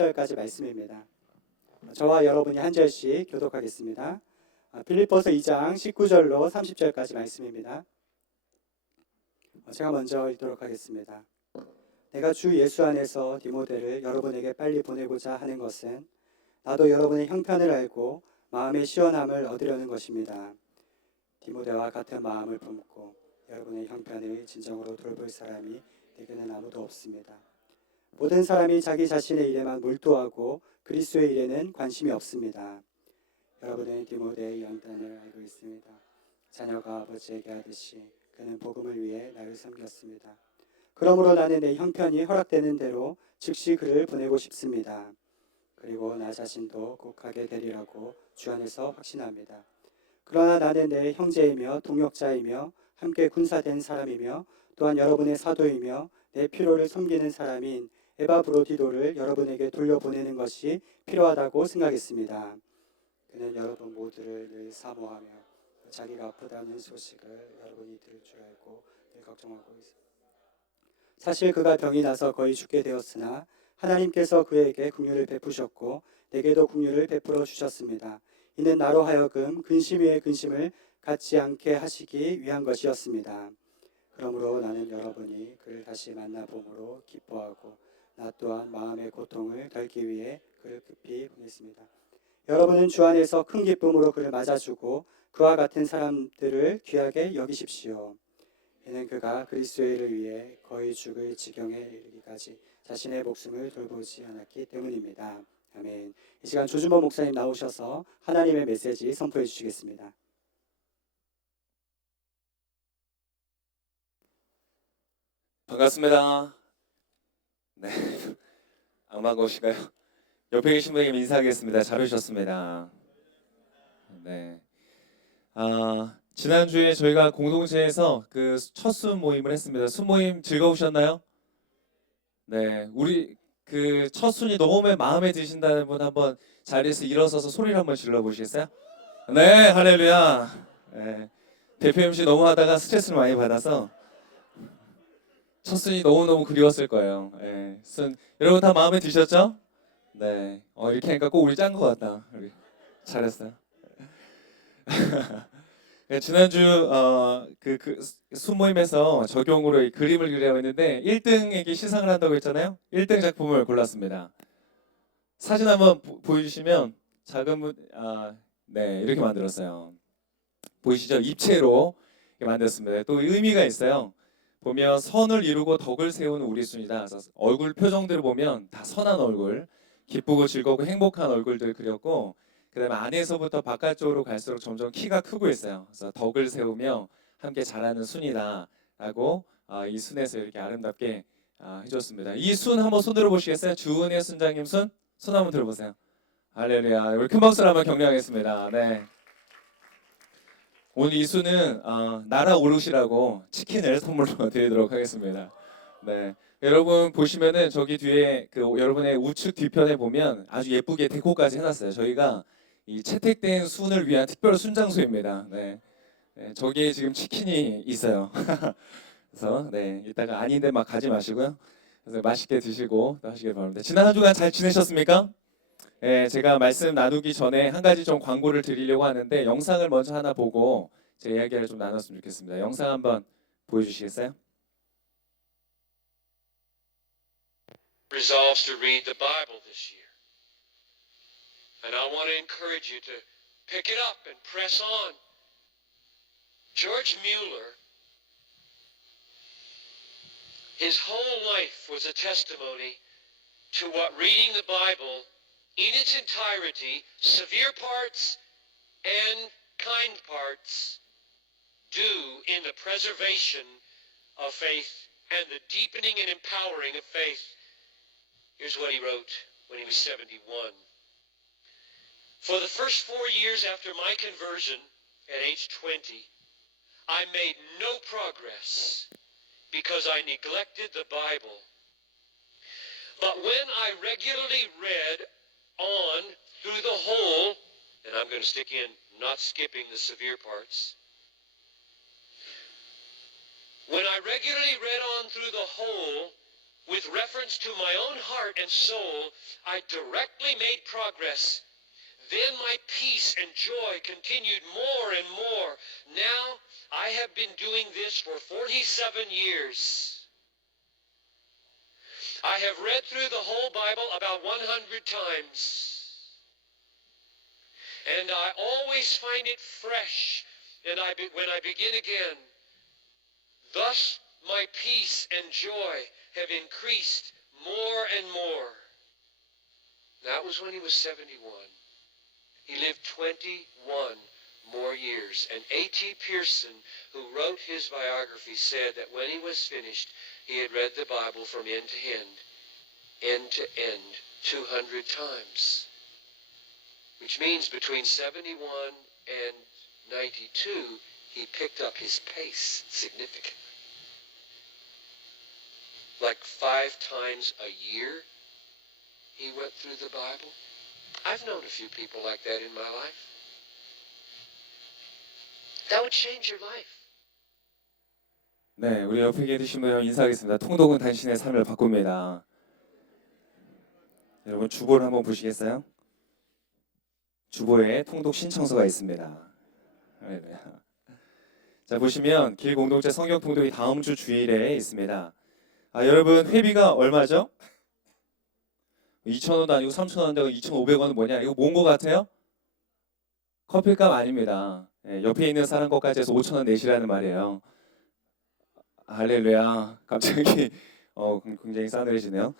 30절까지 말씀입니다. 저와 여러분이 한 절씩 교독하겠습니다. 빌립보서 2장 19절로 30절까지 말씀입니다. 제가 먼저 읽도록 하겠습니다. 내가 주 예수 안에서 디모데를 여러분에게 빨리 보내고자 하는 것은 나도 여러분의 형편을 알고 마음의 시원함을 얻으려는 것입니다. 디모데와 같은 마음을 품고 여러분의 형편을 진정으로 돌볼 사람이 내게는 아무도 없습니다. 모든 사람이 자기 자신의 일에만 몰두하고 그리스도의 일에는 관심이 없습니다. 여러분은 디모데의 연단을 알고 있습니다. 자녀가 아버지에게 하듯이 그는 복음을 위해 나를 섬겼습니다. 그러므로 나는 내 형편이 허락되는 대로 즉시 그를 보내고 싶습니다. 그리고 나 자신도 꼭 가게 되리라고 주 안에서 확신합니다. 그러나 나는 내 형제이며 동역자이며 함께 군사된 사람이며 또한 여러분의 사도이며 내 필요를 섬기는 사람인 에바브로디도를 여러분에게 돌려보내는 것이 필요하다고 생각했습니다. 그는 여러분 모두를 늘 사모하며 자기가 아프다는 소식을 여러분이 들을 줄 알고 늘 걱정하고 있습니다. 사실 그가 병이 나서 거의 죽게 되었으나 하나님께서 그에게 긍휼을 베푸셨고 내게도 긍휼을 베풀어 주셨습니다. 이는 나로 하여금 근심 위에 근심을 갖지 않게 하시기 위한 것이었습니다. 그러므로 나는 여러분이 그를 다시 만나봄으로 기뻐하고 나 또한 마음의 고통을 덜기 위해 그를 급히 보냈습니다. 여러분은 주 안에서 큰 기쁨으로 그를 맞아주고 그와 같은 사람들을 귀하게 여기십시오. 이는 그가 그리스도의 일을 위해 거의 죽을 지경에 이르기까지 자신의 목숨을 돌보지 않았기 때문입니다. 아멘. 이 시간 조준범 목사님 나오셔서 하나님의 메시지 선포해 주시겠습니다. 반갑습니다. 네, 악마가 오실까요? 옆에 계신 분에게 인사하겠습니다. 잘 오셨습니다. 네, 지난주에 저희가 공동체에서 그 첫 순모임을 했습니다. 순모임 즐거우셨나요? 네, 우리 그 첫 순이 너무 마음에 드신다는 분 한번 자리에서 일어서서 소리를 한번 질러 보시겠어요? 네, 할렐루야. 네, 대표 MC 너무 하다가 스트레스를 많이 받아서 첫 순이 너무너무 그리웠을 거예요. 네, 순 여러분 다 마음에 드셨죠? 네, 이렇게 하니까 꼭 우리 짠 것 같다. 우리 잘했어요. 네, 지난주 그 순모임에서 적용으로 이 그림을 그리라고 했는데 1등에게 시상을 한다고 했잖아요. 1등 작품을 골랐습니다. 사진 한번 보여주시면 작은 네, 이렇게 만들었어요. 보이시죠? 입체로 이렇게 만들었습니다. 또 의미가 있어요. 보면 선을 이루고 덕을 세우는 우리 순이다. 그래서 얼굴 표정들을 보면 다 선한 얼굴, 기쁘고 즐겁고 행복한 얼굴들 그렸고, 그다음에 안에서부터 바깥쪽으로 갈수록 점점 키가 크고 있어요. 그래서 덕을 세우며 함께 자라는 순이다라고 이 순에서 이렇게 아름답게 해줬습니다. 이 순 한번 손 들어보시겠어요? 주은혜 순장님 손 한번 들어보세요. 할렐루야. 우리 큰 박수로 한번 격려하겠습니다. 네. 오늘 이 순은 날아오르시라고 치킨을 선물로 드리도록 하겠습니다. 네. 여러분 보시면은 저기 뒤에 그 여러분의 우측 뒤편에 보면 아주 예쁘게 데코까지 해놨어요. 저희가 이 채택된 순을 위한 특별 순장소입니다. 네. 네, 저기에 지금 치킨이 있어요. 그래서 네, 이따가 아닌데 막 가지 마시고요. 그래서 맛있게 드시고 또 하시길 바랍니다. 지난 한 주간 잘 지내셨습니까? 네, 제가 말씀 나누기 전에 한 가지 좀 광고를 드리려고 하는데 영상을 먼저 하나 보고 제 이야기를 좀 나눴으면 좋겠습니다. 영상 한번 보여주시겠어요? Resolves to read the Bible this year. And I want to encourage you to pick it up and press on. George Mueller, his whole life was a testimony to what reading the Bible in its entirety, severe parts and kind parts, do in the preservation of faith and the deepening and empowering of faith. Here's what he wrote when he was 71. For the first 4 years after my conversion at age 20, I made no progress because I neglected the Bible. But when I regularly read on through the whole, and I'm going to stick in, not skipping the severe parts. When I regularly read on through the whole with reference to my own heart and soul, I directly made progress. Then my peace and joy continued more and more. Now I have been doing this for 47 years. I have read through the whole Bible about 100 times. And I always find it fresh when I begin again. Thus my peace and joy have increased more and more. That was when he was 71. He lived 21 more years. And A.T. Pierson, who wrote his biography, said that when he was finished, he had read the Bible from end to end, 200 times. Which means between 71 and 92, he picked up his pace significantly. Like 5 times a year, he went through the Bible. I've known a few people like that in my life. That would change your life. 네, 우리 옆에 계신 분 인사하겠습니다. 통독은 당신의 삶을 바꿉니다. 여러분 주보를 한번 보시겠어요? 주보에 통독 신청서가 있습니다. 네. 자, 보시면 길 공동체 성경 통독이 다음 주 주일에 있습니다. 여러분 회비가 얼마죠? 2,000원도 아니고 3,000원인데 2,500원은 뭐냐? 이거 뭔 거 같아요? 커피값 아닙니다. 옆에 있는 사람 것까지 해서 5,000원 내시라는 말이에요. 할렐루야. 갑자기 굉장히 싸늘해지네요.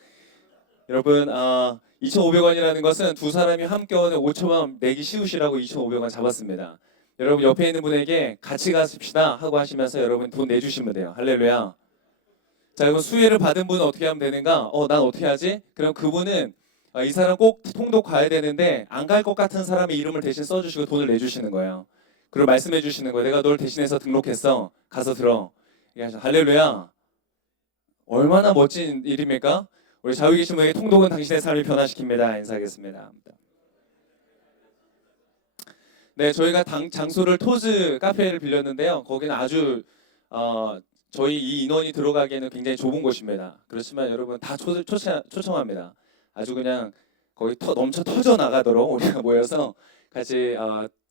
여러분 2,500원이라는 것은 두 사람이 함께 5,000원 내기 쉬우시라고 2,500원 잡았습니다. 여러분 옆에 있는 분에게 같이 가십시다 하고 하시면서 여러분 돈 내주시면 돼요. 할렐루야. 자, 그럼 수혜를 받은 분은 어떻게 하면 되는가? 난 어떻게 하지? 그럼 그분은 이 사람 꼭 통독 가야 되는데 안 갈 것 같은 사람의 이름을 대신 써주시고 돈을 내주시는 거예요. 그리고 말씀해 주시는 거예요. 내가 널 대신해서 등록했어. 가서 들어. 할렐루야. 얼마나 멋진 일입니까? 우리 좌우에 계신 분에게 통독은 당신의 삶을 변화시킵니다. 인사하겠습니다. 네, 저희가 장소를 토즈 카페를 빌렸는데요. 거기는 아주 저희 이 인원이 들어가기에는 굉장히 좁은 곳입니다. 그렇지만 여러분 다 초청합니다. 아주 그냥 거의 넘쳐 터져 나가도록 우리가 모여서 같이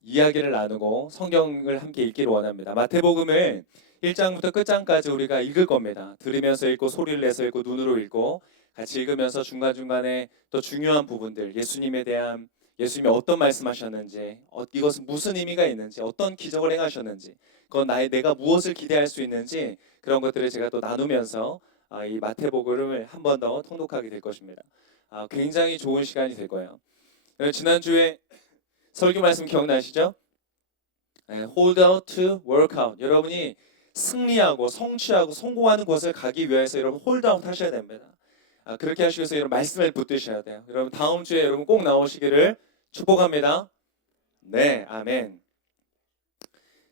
이야기를 나누고 성경을 함께 읽기를 원합니다. 마태복음을 1장부터 끝장까지 우리가 읽을 겁니다. 들으면서 읽고 소리를 내서 읽고 눈으로 읽고 같이 읽으면서 중간중간에 또 중요한 부분들 예수님에 대한 예수님이 어떤 말씀하셨는지 이것은 무슨 의미가 있는지 어떤 기적을 행하셨는지 그건 내가 무엇을 기대할 수 있는지 그런 것들을 제가 또 나누면서 이 마태복음을 한 번 더 통독하게 될 것입니다. 굉장히 좋은 시간이 될 거예요. 지난주에 설교 말씀 기억나시죠? Hold out to work out. 여러분이 승리하고 성취하고 성공하는 곳을 가기 위해서 여러분 hold out 하셔야 됩니다. 그렇게 하시기 위해서 여러분 말씀을 붙드셔야 돼요. 여러분 다음 주에 여러분 꼭 나오시기를 축복합니다. 네, 아멘.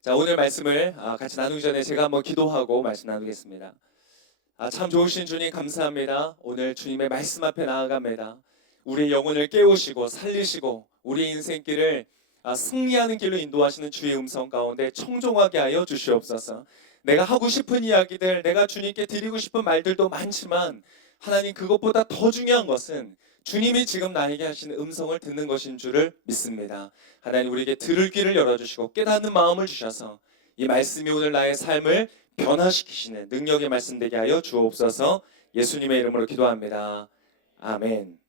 자, 오늘 말씀을 같이 나누기 전에 제가 한번 기도하고 말씀 나누겠습니다. 참 좋으신 주님 감사합니다. 오늘 주님의 말씀 앞에 나아갑니다. 우리의 영혼을 깨우시고 살리시고 우리의 인생길을 승리하는 길로 인도하시는 주의 음성 가운데 청종하게 하여 주시옵소서. 내가 하고 싶은 이야기들, 내가 주님께 드리고 싶은 말들도 많지만 하나님 그것보다 더 중요한 것은 주님이 지금 나에게 하시는 음성을 듣는 것인 줄을 믿습니다. 하나님 우리에게 들을 귀를 열어주시고 깨닫는 마음을 주셔서 이 말씀이 오늘 나의 삶을 변화시키시는 능력의 말씀 되게 하여 주옵소서. 예수님의 이름으로 기도합니다. 아멘.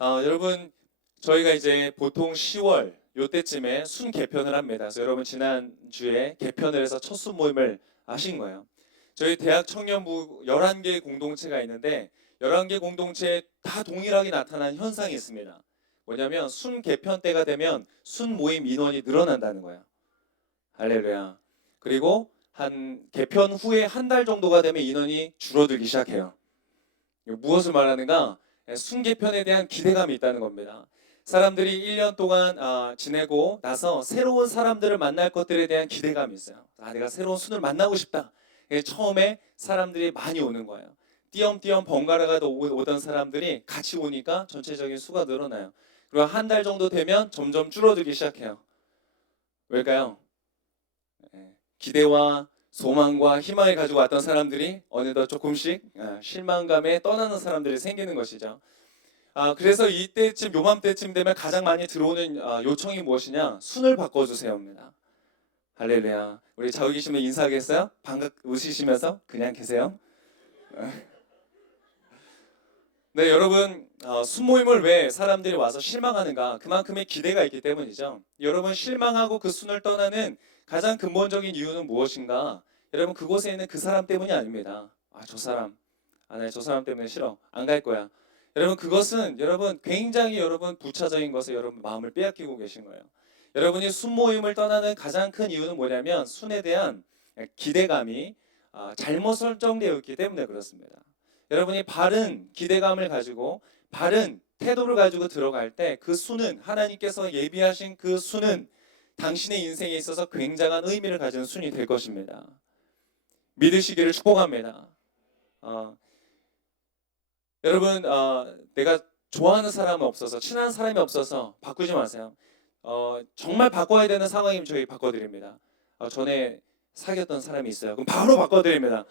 여러분 저희가 이제 보통 10월 요때쯤에 순 개편을 합니다. 그래서 여러분 지난주에 개편을 해서 첫 순 모임을 하신 거예요. 저희 대학 청년부 11개 공동체가 있는데 11개 공동체에 다 동일하게 나타나는 현상이 있습니다. 뭐냐면 순 개편 때가 되면 순 모임 인원이 늘어난다는 거예요. 할렐루야. 그리고 한 개편 후에 한 달 정도가 되면 인원이 줄어들기 시작해요. 무엇을 말하는가? 순 개편에 대한 기대감이 있다는 겁니다. 사람들이 1년 동안 지내고 나서 새로운 사람들을 만날 것들에 대한 기대감이 있어요. 내가 새로운 순을 만나고 싶다. 처음에 사람들이 많이 오는 거예요. 띄엄띄엄 번갈아가 오던 사람들이 같이 오니까 전체적인 수가 늘어나요. 그리고 한 달 정도 되면 점점 줄어들기 시작해요. 왜일까요? 기대와 소망과 희망을 가지고 왔던 사람들이 어느덧 조금씩 실망감에 떠나는 사람들이 생기는 것이죠. 그래서 이때쯤 요맘때쯤 되면 가장 많이 들어오는 요청이 무엇이냐? 순을 바꿔주세요입니다. 할렐루야. 우리 좌우 계시면 인사하겠어요? 반갑 웃으시면서 그냥 계세요. 네, 여러분, 순모임을 왜 사람들이 와서 실망하는가? 그만큼의 기대가 있기 때문이죠. 여러분, 실망하고 그 순을 떠나는 가장 근본적인 이유는 무엇인가? 여러분, 그곳에 있는 그 사람 때문이 아닙니다. 저 사람, 나 저 사람 때문에 싫어. 안 갈 거야. 여러분, 그것은 여러분 굉장히 여러분 부차적인 것에 여러분 마음을 빼앗기고 계신 거예요. 여러분이 순모임을 떠나는 가장 큰 이유는 뭐냐면 순에 대한 기대감이 잘못 설정되어 있기 때문에 그렇습니다. 여러분이 바른 기대감을 가지고 바른 태도를 가지고 들어갈 때 그 순은 하나님께서 예비하신 그 순은 당신의 인생에 있어서 굉장한 의미를 가진 순이 될 것입니다. 믿으시기를 축복합니다. 여러분, 내가 좋아하는 사람은 없어서 친한 사람이 없어서 바꾸지 마세요. 정말 바꿔야 되는 상황이면 저희 바꿔드립니다. 전에 사귀었던 사람이 있어요. 그럼 바로 바꿔드립니다.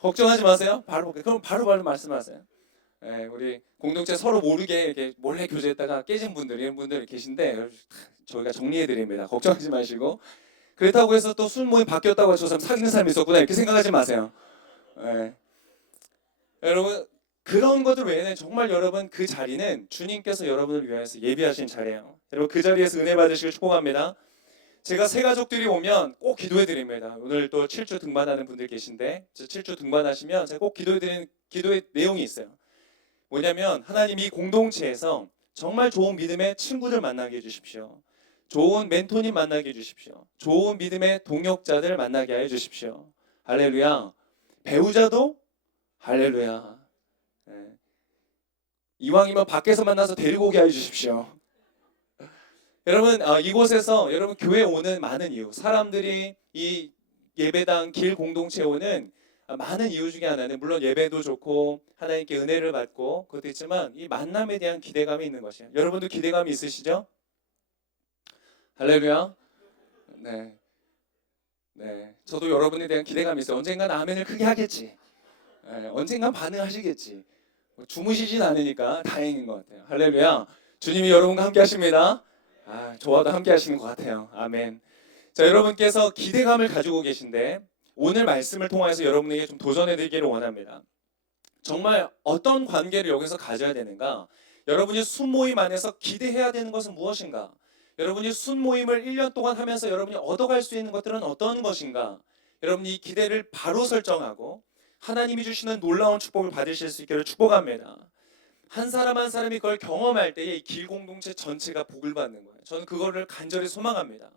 걱정하지 마세요. 그럼 바로 말씀하세요. 네, 우리 공동체 서로 모르게 이렇게 몰래 교제했다가 깨진 분들 이런 분들 계신데 저희가 정리해드립니다. 걱정하지 마시고 그렇다고 해서 또 술 모임 바뀌었다고 저 사람 사귀는 사람이 있었구나 이렇게 생각하지 마세요. 네. 여러분 그런 것들 외에는 정말 여러분 그 자리는 주님께서 여러분을 위해서 예비하신 자리예요. 여러분 그 자리에서 은혜 받으시길 축복합니다. 제가 새 가족들이 오면 꼭 기도해 드립니다. 오늘 또 7주 등반하는 분들 계신데 7주 등반하시면 제가 꼭 기도해 드리는 기도의 내용이 있어요. 뭐냐면 하나님 이 공동체에서 정말 좋은 믿음의 친구들 만나게 해주십시오. 좋은 멘토님 만나게 해주십시오. 좋은 믿음의 동역자들 만나게 해 주십시오. 할렐루야. 배우자도 할렐루야. 네. 이왕이면 밖에서 만나서 데리고 오게 해 주십시오. 여러분 이곳에서 여러분 교회 오는 많은 이유 사람들이 이 예배당 길 공동체 오는 많은 이유 중에 하나는 물론 예배도 좋고 하나님께 은혜를 받고 그것도 있지만 이 만남에 대한 기대감이 있는 것이에요. 여러분도 기대감이 있으시죠? 할렐루야. 네. 네. 저도 여러분에 대한 기대감이 있어요. 언젠간 아멘을 크게 하겠지. 네. 언젠간 반응하시겠지. 주무시진 않으니까 다행인 것 같아요. 할렐루야. 주님이 여러분과 함께 하십니다. 저와도 함께 하시는 것 같아요. 아멘. 자, 여러분께서 기대감을 가지고 계신데 오늘 말씀을 통해서 여러분에게 좀 도전해 드리기를 원합니다. 정말 어떤 관계를 여기서 가져야 되는가? 여러분이 순모임 안에서 기대해야 되는 것은 무엇인가? 여러분이 순모임을 1년 동안 하면서 여러분이 얻어갈 수 있는 것들은 어떤 것인가? 여러분이 이 기대를 바로 설정하고 하나님이 주시는 놀라운 축복을 받으실 수 있기를 축복합니다. 한 사람 한 사람이 그걸 경험할 때에 이 길 공동체 전체가 복을 받는 거예요. 저는 그거를 간절히 소망합니다.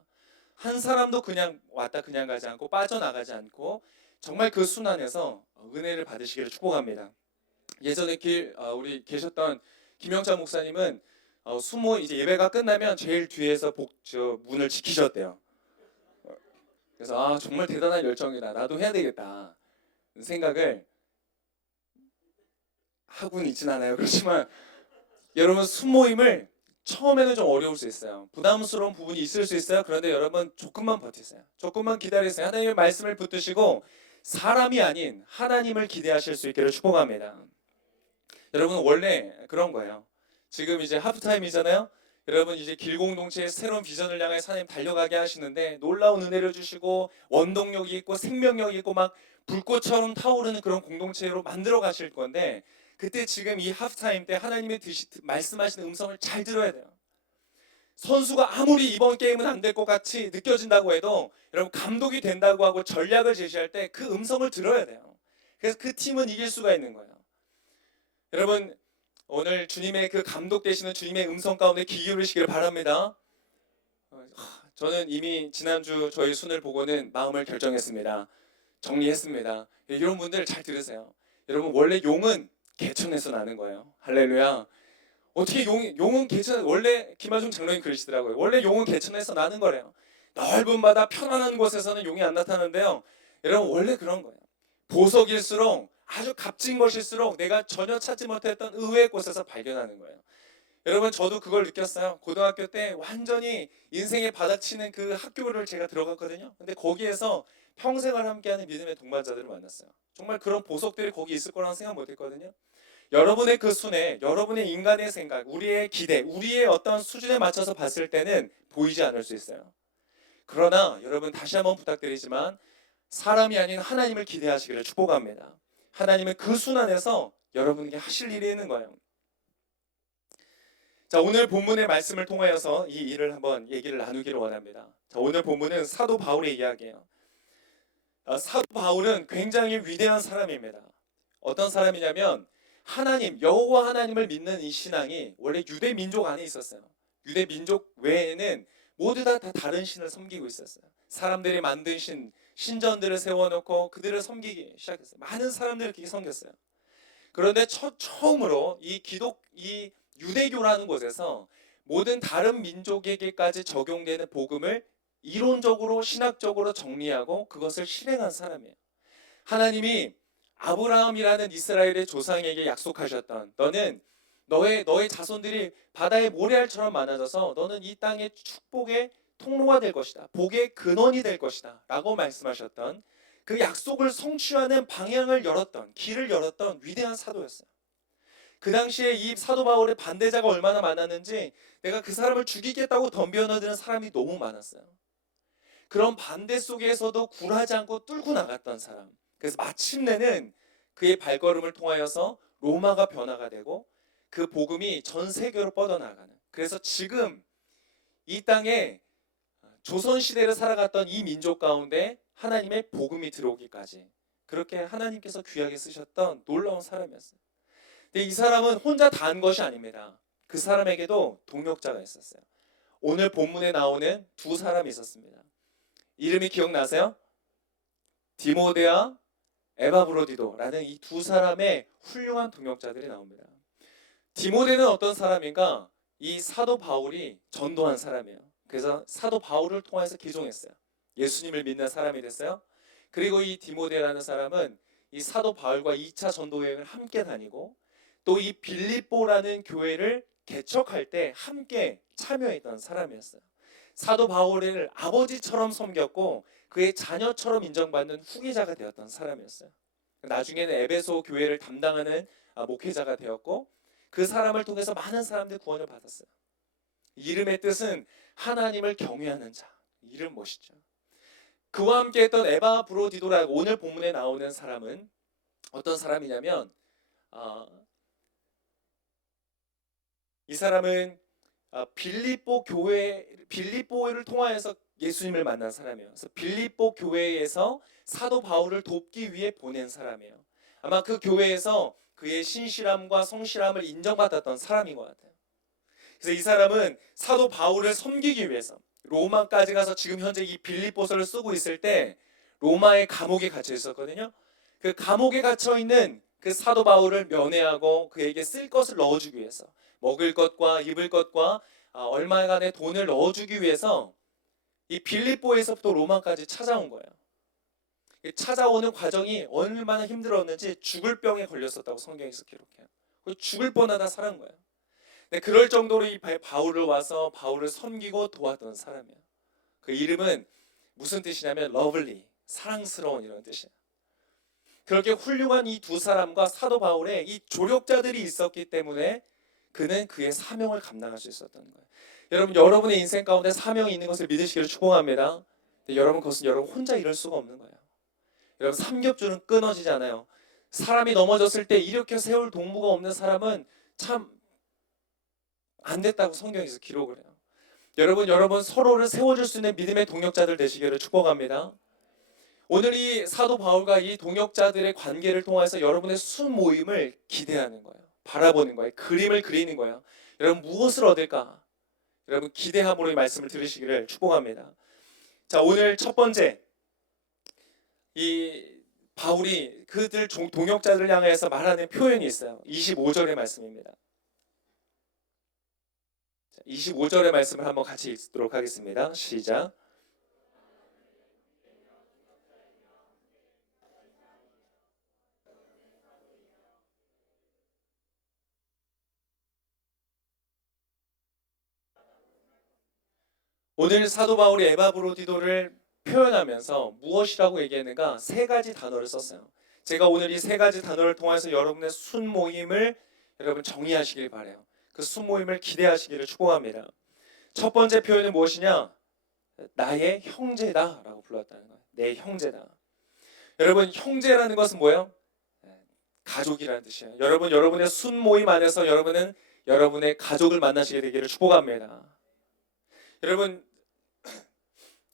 한 사람도 그냥 왔다 그냥 가지 않고 빠져나가지 않고 정말 그 순환에서 은혜를 받으시기를 축복합니다. 예전에 우리 계셨던 김영찬 목사님은 수모 이제 예배가 끝나면 제일 뒤에서 문을 지키셨대요. 그래서 정말 대단한 열정이다. 나도 해야 되겠다 생각을 하고는 있진 않아요. 그렇지만 여러분 순모임을 처음에는 좀 어려울 수 있어요. 부담스러운 부분이 있을 수 있어요. 그런데 여러분 조금만 버티세요. 조금만 기다리세요. 하나님의 말씀을 붙드시고 사람이 아닌 하나님을 기대하실 수 있기를 축복합니다. 여러분 원래 그런 거예요. 지금 이제 하프타임이잖아요. 여러분 이제 길공동체의 새로운 비전을 향해 하나님 달려가게 하시는데 놀라운 은혜를 주시고 원동력이 있고 생명력이 있고 막 불꽃처럼 타오르는 그런 공동체로 만들어 가실 건데 그때 지금 이 하프타임 때 하나님의 말씀하시는 음성을 잘 들어야 돼요. 선수가 아무리 이번 게임은 안 될 것 같이 느껴진다고 해도 여러분 감독이 된다고 하고 전략을 제시할 때 그 음성을 들어야 돼요. 그래서 그 팀은 이길 수가 있는 거예요. 여러분 오늘 주님의 그 감독 되시는 주님의 음성 가운데 귀 기울이시기를 바랍니다. 저는 이미 지난주 저희 순을 보고는 마음을 결정했습니다. 정리했습니다. 이런 분들 잘 들으세요. 여러분 원래 용은 개천에서 나는 거예요. 할렐루야. 어떻게 용은 개천 원래 김하중 장로님 그러시더라고요. 원래 용은 개천에서 나는 거래요. 넓은 바다 편안한 곳에서는 용이 안 나타나는데요. 여러분 원래 그런 거예요. 보석일수록 아주 값진 것일수록 내가 전혀 찾지 못했던 의외의 곳에서 발견하는 거예요. 여러분 저도 그걸 느꼈어요. 고등학교 때 완전히 인생에 바닥치는 그 학교를 제가 들어갔거든요. 근데 거기에서 평생을 함께하는 믿음의 동반자들을 만났어요. 정말 그런 보석들이 거기 있을 거라는 생각 못했거든요. 여러분의 그 순회, 여러분의 인간의 생각, 우리의 기대, 우리의 어떤 수준에 맞춰서 봤을 때는 보이지 않을 수 있어요. 그러나 여러분 다시 한번 부탁드리지만 사람이 아닌 하나님을 기대하시기를 축복합니다. 하나님은 그 순 안에서 여러분에게 하실 일이 있는 거예요. 자, 오늘 본문의 말씀을 통하여서 이 일을 한번 얘기를 나누기를 원합니다. 자, 오늘 본문은 사도 바울의 이야기예요. 사도 바울은 굉장히 위대한 사람입니다. 어떤 사람이냐면 하나님, 여호와 하나님을 믿는 이 신앙이 원래 유대 민족 안에 있었어요. 유대 민족 외에는 모두 다 다른 신을 섬기고 있었어요. 사람들이 만든 신전들을 세워놓고 그들을 섬기기 시작했어요. 많은 사람들을 그렇게 섬겼어요. 그런데 처음으로 이 유대교라는 곳에서 모든 다른 민족에게까지 적용되는 복음을 이론적으로 신학적으로 정리하고 그것을 실행한 사람이에요. 하나님이 아브라함이라는 이스라엘의 조상에게 약속하셨던 너는 너의 자손들이 바다의 모래알처럼 많아져서 너는 이 땅의 축복의 통로가 될 것이다. 복의 근원이 될 것이다. 라고 말씀하셨던 그 약속을 성취하는 방향을 열었던 길을 열었던 위대한 사도였어요. 그 당시에 이 사도 바울의 반대자가 얼마나 많았는지 내가 그 사람을 죽이겠다고 덤벼드는 사람이 너무 많았어요. 그런 반대 속에서도 굴하지 않고 뚫고 나갔던 사람. 그래서 마침내는 그의 발걸음을 통하여서 로마가 변화가 되고 그 복음이 전 세계로 뻗어나가는. 그래서 지금 이 땅에 조선시대를 살아갔던 이 민족 가운데 하나님의 복음이 들어오기까지 그렇게 하나님께서 귀하게 쓰셨던 놀라운 사람이었어요. 근데 이 사람은 혼자 다 한 것이 아닙니다. 그 사람에게도 동역자가 있었어요. 오늘 본문에 나오는 두 사람이 있었습니다. 이름이 기억나세요? 디모데와 에바브로디도라는 이 두 사람의 훌륭한 동역자들이 나옵니다. 디모데는 어떤 사람인가? 이 사도 바울이 전도한 사람이에요. 그래서 사도 바울을 통해서 기종했어요. 예수님을 믿는 사람이 됐어요. 그리고 이 디모데라는 사람은 이 사도 바울과 2차 전도 여행을 함께 다니고 또 이 빌립보라는 교회를 개척할 때 함께 참여했던 사람이었어요. 사도 바울을 아버지처럼 섬겼고 그의 자녀처럼 인정받는 후계자가 되었던 사람이었어요. 나중에는 에베소 교회를 담당하는 목회자가 되었고 그 사람을 통해서 많은 사람들이 구원을 받았어요. 이름의 뜻은 하나님을 경외하는 자. 이름 멋있죠. 그와 함께 했던 에바브로디도라고 오늘 본문에 나오는 사람은 어떤 사람이냐면 이 사람은 빌립보를 통하여서 예수님을 만난 사람이에요. 그래서 빌립보 교회에서 사도 바울을 돕기 위해 보낸 사람이에요. 아마 그 교회에서 그의 신실함과 성실함을 인정받았던 사람인 것 같아요. 그래서 이 사람은 사도 바울을 섬기기 위해서 로마까지 가서 지금 현재 이 빌립보서를 쓰고 있을 때 로마의 감옥에 갇혀 있었거든요. 그 감옥에 갇혀 있는 그 사도 바울을 면회하고 그에게 쓸 것을 넣어주기 위해서 먹을 것과 입을 것과 얼마간의 돈을 넣어주기 위해서 이 빌립보에서부터 로마까지 찾아온 거예요. 찾아오는 과정이 얼마나 힘들었는지 죽을 병에 걸렸었다고 성경에서 기록해요. 죽을 뻔하다 살은 거예요. 근데 그럴 정도로 이 바울을 와서 바울을 섬기고 도왔던 사람이에요. 그 이름은 무슨 뜻이냐면 lovely, 사랑스러운 이런 뜻이에요. 그렇게 훌륭한 이 두 사람과 사도 바울의 이 조력자들이 있었기 때문에 그는 그의 사명을 감당할 수 있었던 거예요. 여러분, 여러분의 인생 가운데 사명이 있는 것을 믿으시기를 축복합니다. 근데 여러분, 그것은 여러분 혼자 이룰 수가 없는 거예요. 여러분, 삼겹줄은 끊어지지 않아요. 사람이 넘어졌을 때 일으켜 세울 동무가 없는 사람은 참 안 됐다고 성경에서 기록을 해요. 여러분 서로를 세워줄 수 있는 믿음의 동역자들 되시기를 축복합니다. 오늘 이 사도 바울과 이 동역자들의 관계를 통해서 여러분의 순모임을 기대하는 거예요. 바라보는 거예요. 그림을 그리는 거예요. 여러분 무엇을 얻을까? 여러분 기대함으로 이 말씀을 들으시기를 축복합니다. 자, 오늘 첫 번째 이 바울이 그들 동역자들을 향해서 말하는 표현이 있어요. 25절의 말씀입니다. 25절의 말씀을 한번 같이 읽도록 하겠습니다. 시작. 오늘 사도 바울이 에바브로디도를 표현하면서 무엇이라고 얘기했는가 세 가지 단어를 썼어요. 제가 오늘 이 세 가지 단어를 통해서 여러분의 순모임을 여러분 정의하시길 바라요. 그 순모임을 기대하시기를 축복합니다. 첫 번째 표현은 무엇이냐? 나의 형제다라고 불렀다는 거예요. 내 형제다. 여러분, 형제라는 것은 뭐예요? 가족이라는 뜻이에요. 여러분, 여러분의 순모임 안에서 여러분은 여러분의 가족을 만나시게 되기를 축복합니다. 여러분,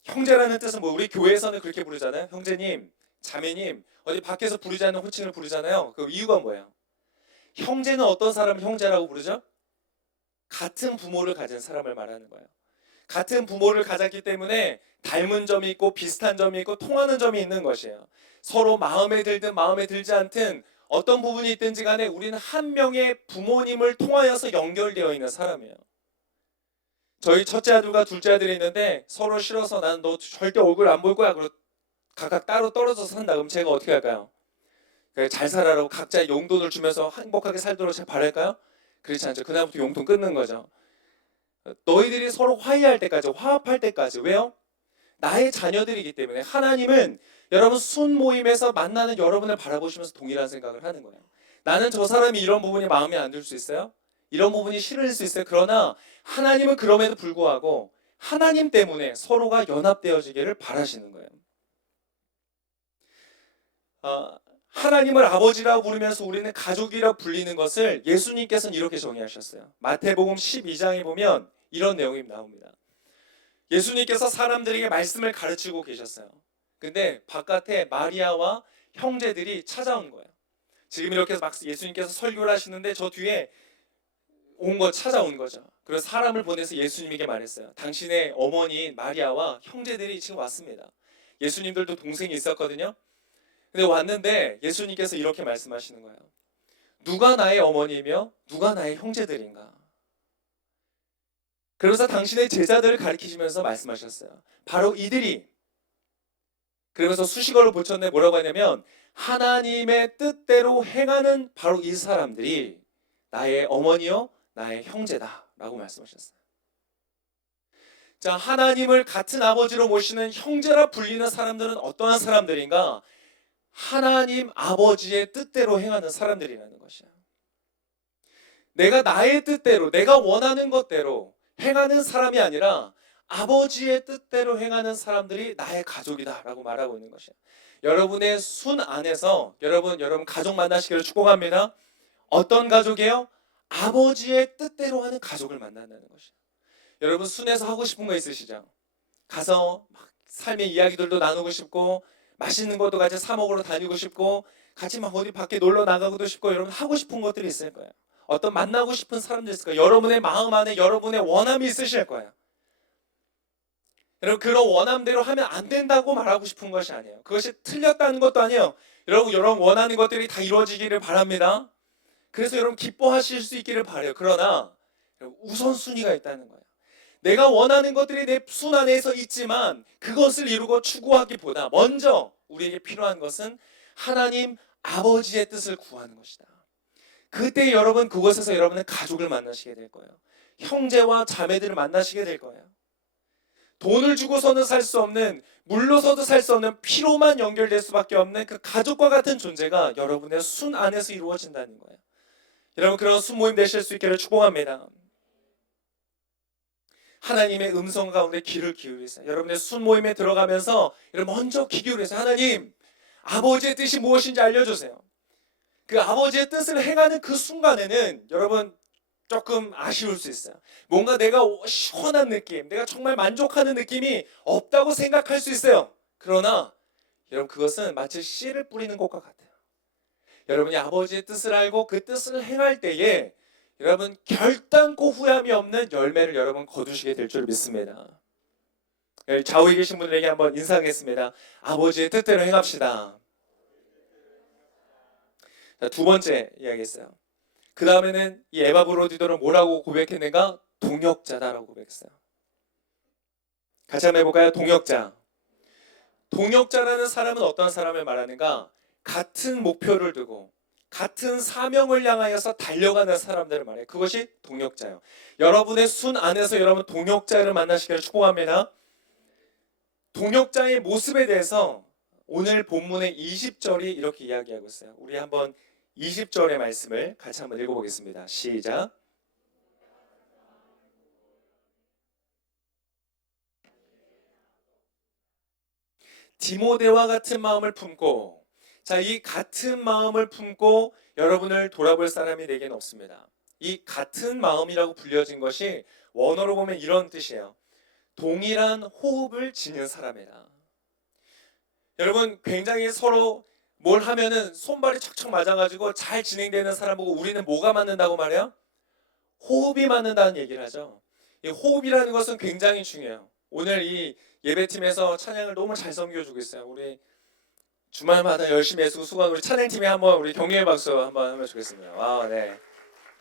형제라는 뜻은 뭐 우리 교회에서는 그렇게 부르잖아요. 형제님, 자매님, 어디 밖에서 부르지 않는 호칭을 부르잖아요. 그 이유가 뭐예요? 형제는 어떤 사람을 형제라고 부르죠? 같은 부모를 가진 사람을 말하는 거예요. 같은 부모를 가졌기 때문에 닮은 점이 있고 비슷한 점이 있고 통하는 점이 있는 것이에요. 서로 마음에 들든 마음에 들지 않든 어떤 부분이 있든지 간에 우리는 한 명의 부모님을 통하여서 연결되어 있는 사람이에요. 저희 첫째 아들과 둘째 아들이 있는데 서로 싫어서 난 너 절대 얼굴 안 볼 거야. 그리고 각각 따로 떨어져서 산다. 그럼 제가 어떻게 할까요? 잘 살아라고 각자 용돈을 주면서 행복하게 살도록 제가 바랄까요? 그렇지 않죠. 그다음부터 용돈 끊는 거죠. 너희들이 서로 화해할 때까지, 화합할 때까지. 왜요? 나의 자녀들이기 때문에. 하나님은 여러분 순 모임에서 만나는 여러분을 바라보시면서 동일한 생각을 하는 거예요. 나는 저 사람이 이런 부분이 마음에 안 들 수 있어요? 이런 부분이 싫을 수 있어요. 그러나 하나님은 그럼에도 불구하고 하나님 때문에 서로가 연합되어지기를 바라시는 거예요. 하나님을 아버지라고 부르면서 우리는 가족이라고 불리는 것을 예수님께서는 이렇게 정의하셨어요. 마태복음 12장에 보면 이런 내용이 나옵니다. 예수님께서 사람들에게 말씀을 가르치고 계셨어요. 근데 바깥에 마리아와 형제들이 찾아온 거예요. 지금 이렇게 막 예수님께서 설교를 하시는데 저 뒤에 찾아온 거죠. 그래서 사람을 보내서 예수님에게 말했어요. 당신의 어머니인 마리아와 형제들이 지금 왔습니다. 예수님들도 동생이 있었거든요. 근데 왔는데 예수님께서 이렇게 말씀하시는 거예요. 누가 나의 어머니이며 누가 나의 형제들인가? 그러면서 당신의 제자들을 가리키시면서 말씀하셨어요. 바로 이들이. 그러면서 수식어를 붙였는데 뭐라고 하냐면 하나님의 뜻대로 행하는 바로 이 사람들이 나의 어머니요 나의 형제다 라고 말씀하셨어요. 자, 하나님을 같은 아버지로 모시는 형제라 불리는 사람들은 어떠한 사람들인가? 하나님 아버지의 뜻대로 행하는 사람들이라는 것이야. 내가 나의 뜻대로, 내가 원하는 것대로 행하는 사람이 아니라 아버지의 뜻대로 행하는 사람들이 나의 가족이다 라고 말하고 있는 것이야. 여러분의 순 안에서 여러분 가족 만나시기를 축복합니다. 어떤 가족이에요? 아버지의 뜻대로 하는 가족을 만난다는 것이야. 여러분 순에서 하고 싶은 거 있으시죠? 가서 막 삶의 이야기들도 나누고 싶고 맛있는 것도 같이 사 먹으러 다니고 싶고 같이 막 어디 밖에 놀러 나가고도 싶고 여러분 하고 싶은 것들이 있을 거예요. 어떤 만나고 싶은 사람들 있을 거예요. 여러분의 마음 안에 여러분의 원함이 있으실 거예요. 여러분 그런 원함대로 하면 안 된다고 말하고 싶은 것이 아니에요. 그것이 틀렸다는 것도 아니에요. 여러분 원하는 것들이 다 이루어지기를 바랍니다. 그래서 여러분 기뻐하실 수 있기를 바라요. 그러나 우선순위가 있다는 거예요. 내가 원하는 것들이 내 순 안에서 있지만 그것을 이루고 추구하기보다 먼저 우리에게 필요한 것은 하나님 아버지의 뜻을 구하는 것이다. 그때 여러분 그곳에서 여러분은 가족을 만나시게 될 거예요. 형제와 자매들을 만나시게 될 거예요. 돈을 주고서는 살 수 없는, 물로서도 살 수 없는 피로만 연결될 수밖에 없는 그 가족과 같은 존재가 여러분의 순 안에서 이루어진다는 거예요. 여러분 그런 순모임 되실 수 있기를 축복합니다. 하나님의 음성 가운데 귀를 기울이세요. 여러분의 순모임에 들어가면서 여러분 먼저 귀 기울이세요. 하나님, 아버지의 뜻이 무엇인지 알려주세요. 그 아버지의 뜻을 행하는 그 순간에는 여러분 조금 아쉬울 수 있어요. 뭔가 내가 시원한 느낌, 내가 정말 만족하는 느낌이 없다고 생각할 수 있어요. 그러나 여러분 그것은 마치 씨를 뿌리는 것과 같아요. 여러분이 아버지의 뜻을 알고 그 뜻을 행할 때에 여러분 결단코 후회함이 없는 열매를 여러분 거두시게 될 줄 믿습니다. 좌우에 계신 분들에게 한번 인사하겠습니다. 아버지의 뜻대로 행합시다. 자, 두 번째 이야기했어요. 그 다음에는 이 에바 브로디도를 뭐라고 고백했는가? 동역자다라고 고백했어요. 같이 한번 해볼까요? 동역자. 동역자라는 사람은 어떤 사람을 말하는가? 같은 목표를 두고 같은 사명을 향하여서 달려가는 사람들을 말해요. 그것이 동역자예요. 여러분의 순 안에서 여러분 동역자를 만나시기를 축복합니다. 동역자의 모습에 대해서 오늘 본문의 20절이 이렇게 이야기하고 있어요. 우리 한번 20절의 말씀을 같이 한번 읽어보겠습니다. 시작. 디모데와 같은 마음을 품고, 자, 이 같은 마음을 품고 여러분을 돌아볼 사람이 내게는 없습니다. 이 같은 마음이라고 불려진 것이 원어로 보면 이런 뜻이에요. 동일한 호흡을 지닌 사람이다. 여러분, 굉장히 서로 뭘 하면은 손발이 척척 맞아가지고 잘 진행되는 사람 보고 우리는 뭐가 맞는다고 말해요? 호흡이 맞는다는 얘기를 하죠. 이 호흡이라는 것은 굉장히 중요해요. 오늘 이 예배팀에서 찬양을 너무 잘 섬겨주고 있어요. 우리 주말마다 열심히 애쓰고 수고한 우리 찬양팀에 한번 우리 격려의 박수 한번 하면 좋겠습니다. 와, 네,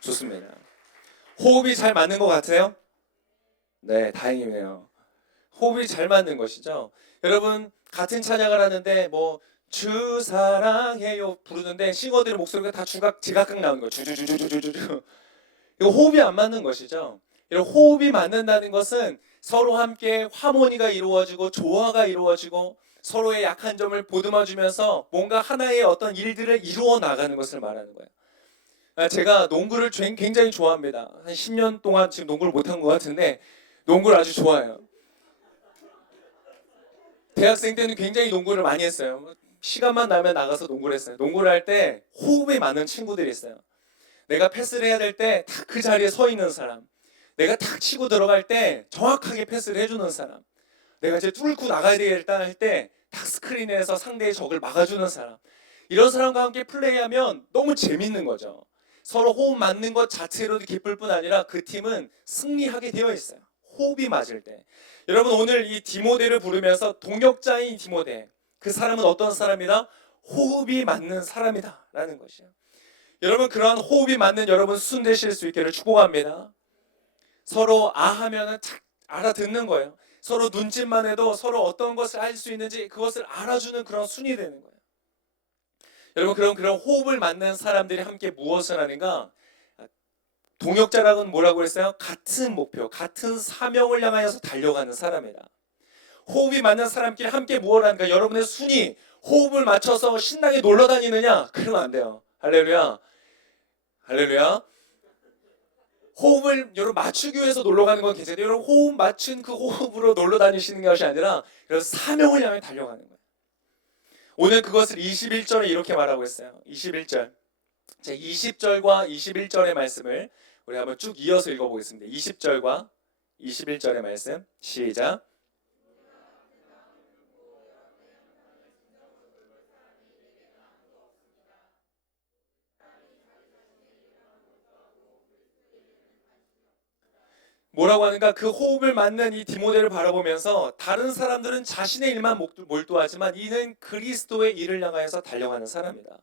좋습니다. 호흡이 잘 맞는 것 같아요? 네, 다행이네요. 호흡이 잘 맞는 것이죠. 여러분, 같은 찬양을 하는데 뭐 주 사랑해요 부르는데 싱어들의 목소리가 다 지각각 나오는 거예요. 주주주주주주주. 이거 호흡이 안 맞는 것이죠. 이런 호흡이 맞는다는 것은 서로 함께 하모니가 이루어지고 조화가 이루어지고 서로의 약한 점을 보듬어주면서 뭔가 하나의 어떤 일들을 이루어 나가는 것을 말하는 거예요. 제가 농구를 굉장히 좋아합니다. 한 10년 동안 지금 농구를 못한 것 같은데 농구를 아주 좋아해요. 대학생 때는 굉장히 농구를 많이 했어요. 시간만 나면 나가서 농구를 했어요. 농구를 할 때 호흡에 맞는 친구들이 있어요. 내가 패스를 해야 될 때 딱 그 자리에 서 있는 사람, 내가 탁 치고 들어갈 때 정확하게 패스를 해주는 사람, 내가 이제 뚫고 나가야 되겠다 할 때 탁 스크린에서 상대의 적을 막아주는 사람, 이런 사람과 함께 플레이하면 너무 재밌는 거죠. 서로 호흡 맞는 것 자체로도 기쁠 뿐 아니라 그 팀은 승리하게 되어 있어요. 호흡이 맞을 때. 여러분, 오늘 이 디모데를 부르면서 동역자인 디모데, 그 사람은 어떤 사람이다? 호흡이 맞는 사람이다 라는 것이에요. 여러분, 그러한 호흡이 맞는 여러분 수순 되실 수 있기를 축복합니다. 서로 하면은 착 알아듣는 거예요. 서로 눈짓만 해도 서로 어떤 것을 알 수 있는지 그것을 알아주는 그런 순이 되는 거예요. 여러분, 그런 호흡을 맞는 사람들이 함께 무엇을 하는가? 동역자라고는 뭐라고 했어요? 같은 목표, 같은 사명을 향하여서 달려가는 사람이다. 호흡이 맞는 사람끼리 함께 무엇을 하는가? 여러분의 순이 호흡을 맞춰서 신나게 놀러 다니느냐? 그러면 안 돼요. 할렐루야. 할렐루야. 호흡을 여러분 맞추기 위해서 놀러 가는 건 괜찮아요. 여러분, 호흡 맞춘 그 호흡으로 놀러 다니시는 것이 아니라 사명을 향해 달려가는 거예요. 오늘 그것을 21절에 이렇게 말하고 있어요. 21절. 자, 20절과 21절의 말씀을 우리 한번 쭉 이어서 읽어보겠습니다. 20절과 21절의 말씀 시작. 뭐라고 하는가? 그 호흡을 맞는 이 디모데를 바라보면서 다른 사람들은 자신의 일만 몰두하지만 이는 그리스도의 일을 향하여서 달려가는 사람이다.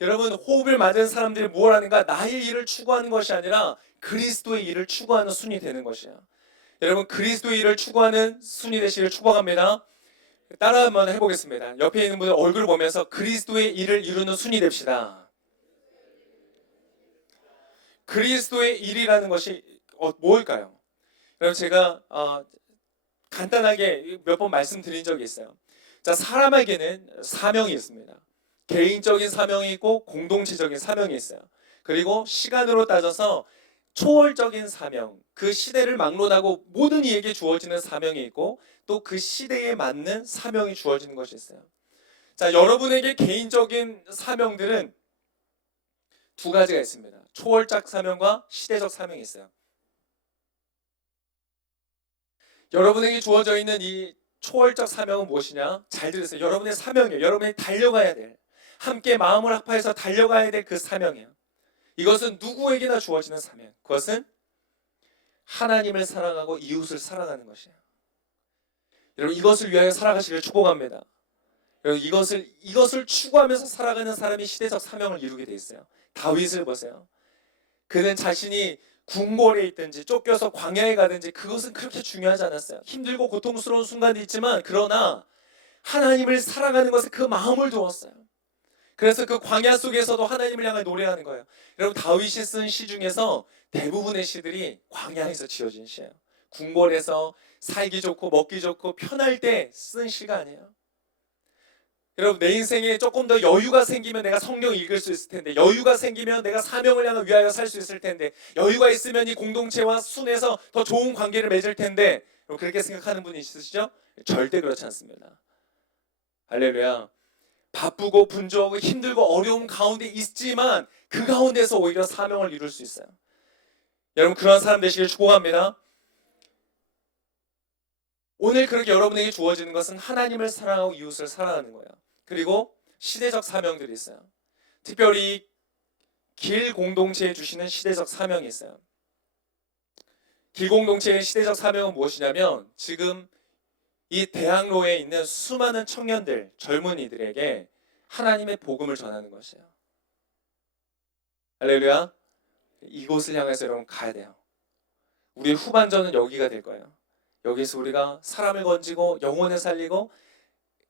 여러분, 호흡을 맞은 사람들이 뭘 하는가? 나의 일을 추구하는 것이 아니라 그리스도의 일을 추구하는 순이 되는 것이야. 여러분, 그리스도의 일을 추구하는 순이 되시길 축복합니다. 따라 한번 해보겠습니다. 옆에 있는 분들 얼굴 보면서 그리스도의 일을 이루는 순이 됩시다. 그리스도의 일이라는 것이 뭘까요? 여러분, 제가 간단하게 몇 번 말씀드린 적이 있어요. 자, 사람에게는 사명이 있습니다. 개인적인 사명이 있고 공동체적인 사명이 있어요. 그리고 시간으로 따져서 초월적인 사명, 그 시대를 막론하고 모든 이에게 주어지는 사명이 있고 또 그 시대에 맞는 사명이 주어지는 것이 있어요. 자, 여러분에게 개인적인 사명들은 두 가지가 있습니다. 초월적 사명과 시대적 사명이 있어요. 여러분에게 주어져 있는 이 초월적 사명은 무엇이냐? 잘 들으세요. 여러분의 사명이에요. 여러분이 달려가야 될, 함께 마음을 합하여서 달려가야 될 그 사명이에요. 이것은 누구에게나 주어지는 사명. 그것은 하나님을 사랑하고 이웃을 사랑하는 것이에요. 여러분, 이것을 위하여 살아가시길 축복합니다. 여러분, 이것을 추구하면서 살아가는 사람이 시대적 사명을 이루게 돼 있어요. 다윗을 보세요. 그는 자신이 궁궐에 있든지 쫓겨서 광야에 가든지 그것은 그렇게 중요하지 않았어요. 힘들고 고통스러운 순간이 있지만 그러나 하나님을 사랑하는 것에 그 마음을 두었어요. 그래서 그 광야 속에서도 하나님을 향해 노래하는 거예요. 여러분, 다윗이 쓴 시 중에서 대부분의 시들이 광야에서 지어진 시예요. 궁궐에서 살기 좋고 먹기 좋고 편할 때 쓴 시가 아니에요. 여러분, 내 인생에 조금 더 여유가 생기면 내가 성경 읽을 수 있을 텐데, 여유가 생기면 내가 사명을 향해 위하여 살 수 있을 텐데, 여유가 있으면 이 공동체와 순에서 더 좋은 관계를 맺을 텐데, 그렇게 생각하는 분이 있으시죠? 절대 그렇지 않습니다. 할렐루야. 바쁘고 분주하고 힘들고 어려움 가운데 있지만 그 가운데서 오히려 사명을 이룰 수 있어요. 여러분, 그런 사람 되시길 축복합니다. 오늘 그렇게 여러분에게 주어지는 것은 하나님을 사랑하고 이웃을 사랑하는 거예요. 그리고 시대적 사명들이 있어요. 특별히 길 공동체에 주시는 시대적 사명이 있어요. 길 공동체의 시대적 사명은 무엇이냐면, 지금 이 대학로에 있는 수많은 청년들, 젊은이들에게 하나님의 복음을 전하는 것이에요. 할렐루야. 이곳을 향해서 여러분 가야 돼요. 우리의 후반전은 여기가 될 거예요. 여기서 우리가 사람을 건지고 영혼을 살리고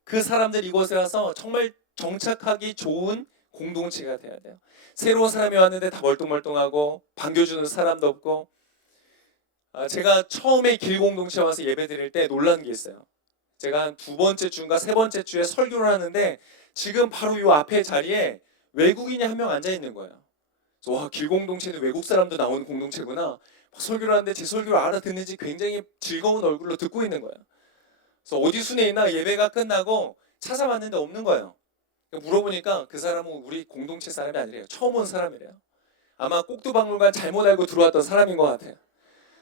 그 사람들 이곳에 와서 정말 정착하기 좋은 공동체가 돼야 돼요. 새로운 사람이 왔는데 다 멀뚱멀뚱하고 반겨주는 사람도 없고. 제가 처음에 길 공동체 와서 예배 드릴 때 놀란 게 있어요. 제가 한 두 번째 주인가 세 번째 주에 설교를 하는데 지금 바로 이 앞에 자리에 외국인이 한 명 앉아 있는 거예요. 그래서 와, 길 공동체는 외국 사람도 나오는 공동체구나. 설교를 하는데 제 설교를 알아듣는지 굉장히 즐거운 얼굴로 듣고 있는 거예요. 그래서 어디 순에 있나 예배가 끝나고 찾아봤는데 없는 거예요. 물어보니까 그 사람은 우리 공동체 사람이 아니래요. 처음 온 사람이래요. 아마 꼭두박물관 잘못 알고 들어왔던 사람인 것 같아요.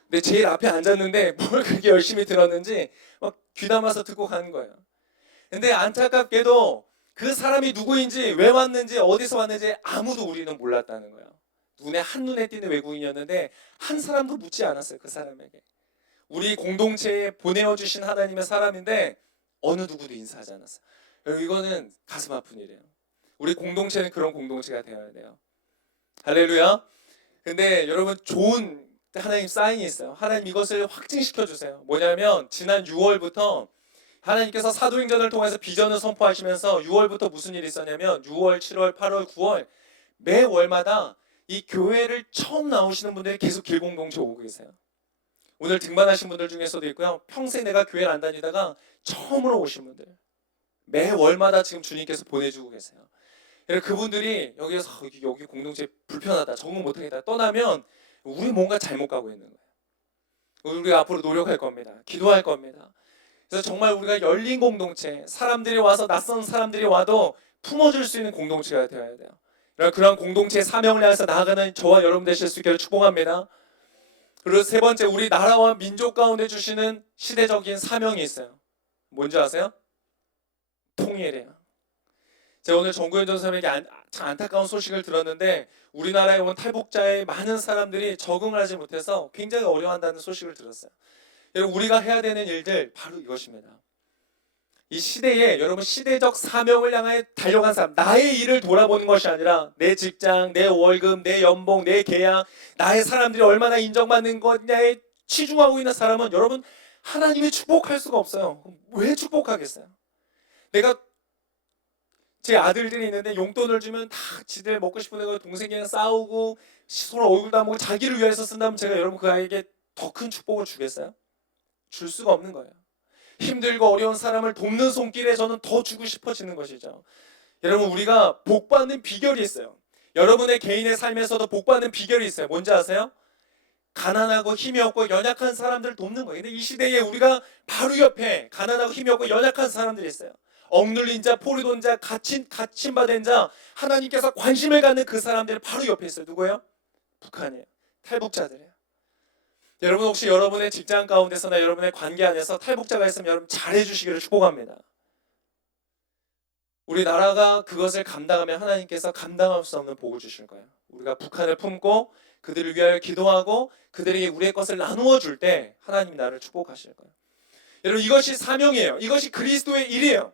근데 제일 앞에 앉았는데 뭘 그렇게 열심히 들었는지 막 귀담아서 듣고 가는 거예요. 근데 안타깝게도 그 사람이 누구인지, 왜 왔는지, 어디서 왔는지 아무도 우리는 몰랐다는 거예요. 눈에 한눈에 띄는 외국인이었는데 한 사람도 묻지 않았어요. 그 사람에게. 우리 공동체에 보내어주신 하나님의 사람인데 어느 누구도 인사하지 않았어요. 이거는 가슴 아픈 일이에요. 우리 공동체는 그런 공동체가 되어야 돼요. 할렐루야. 근데 여러분, 좋은 하나님 사인이 있어요. 하나님 이것을 확증시켜 주세요. 뭐냐면 지난 6월부터 하나님께서 사도행전을 통해서 비전을 선포하시면서 6월부터 무슨 일이 있었냐면 6월, 7월, 8월, 9월 매월마다 이 교회를 처음 나오시는 분들이 계속 길공동체 오고 계세요. 오늘 등반하신 분들 중에서도 있고요. 평생 내가 교회를 안 다니다가 처음으로 오신 분들. 매월마다 지금 주님께서 보내주고 계세요. 그분들이 여기서 여기 공동체 불편하다, 적응 못하겠다 떠나면 우리 뭔가 잘못 가고 있는 거예요. 우리가 앞으로 노력할 겁니다. 기도할 겁니다. 그래서 정말 우리가 열린 공동체, 사람들이 와서 낯선 사람들이 와도 품어줄 수 있는 공동체가 되어야 돼요. 그런 공동체의 사명을 향해서 나아가는 저와 여러분 되실 수 있기를 축복합니다. 그리고 세 번째, 우리 나라와 민족 가운데 주시는 시대적인 사명이 있어요. 뭔지 아세요? 통일이에요. 제가 오늘 정구현 전사님에게 참 안타까운 소식을 들었는데 우리나라에 온 탈북자의 많은 사람들이 적응을 하지 못해서 굉장히 어려워한다는 소식을 들었어요. 여러분, 우리가 해야 되는 일들 바로 이것입니다. 이 시대에 여러분 시대적 사명을 향해 달려간 사람, 나의 일을 돌아보는 것이 아니라 내 직장, 내 월급, 내 연봉, 내 계약, 나의 사람들이 얼마나 인정받는 거냐에 치중하고 있는 사람은 여러분 하나님이 축복할 수가 없어요. 왜 축복하겠어요? 내가 제 아들들이 있는데 용돈을 주면 다 지들 먹고 싶은 거 동생이랑 싸우고 서로 얼굴도 안 보고 자기를 위해서 쓴다면 제가 여러분 그 아이에게 더 큰 축복을 주겠어요? 줄 수가 없는 거예요. 힘들고 어려운 사람을 돕는 손길에 저는 더 주고 싶어지는 것이죠. 여러분, 우리가 복받는 비결이 있어요. 여러분의 개인의 삶에서도 복받는 비결이 있어요. 뭔지 아세요? 가난하고 힘이 없고 연약한 사람들을 돕는 거예요. 근데 이 시대에 우리가 바로 옆에 가난하고 힘이 없고 연약한 사람들이 있어요. 억눌린 자, 포로된 자, 갇힌받은 자, 하나님께서 관심을 갖는 그 사람들이 바로 옆에 있어요. 누구예요? 북한이에요. 탈북자들이에요. 여러분, 혹시 여러분의 직장 가운데서나 여러분의 관계 안에서 탈북자가 있으면 여러분 잘해 주시기를 축복합니다. 우리 나라가 그것을 감당하면 하나님께서 감당할 수 없는 복을 주실 거예요. 우리가 북한을 품고 그들을 위하여 기도하고 그들에게 우리의 것을 나누어 줄 때 하나님이 나를 축복하실 거예요. 여러분, 이것이 사명이에요. 이것이 그리스도의 일이에요.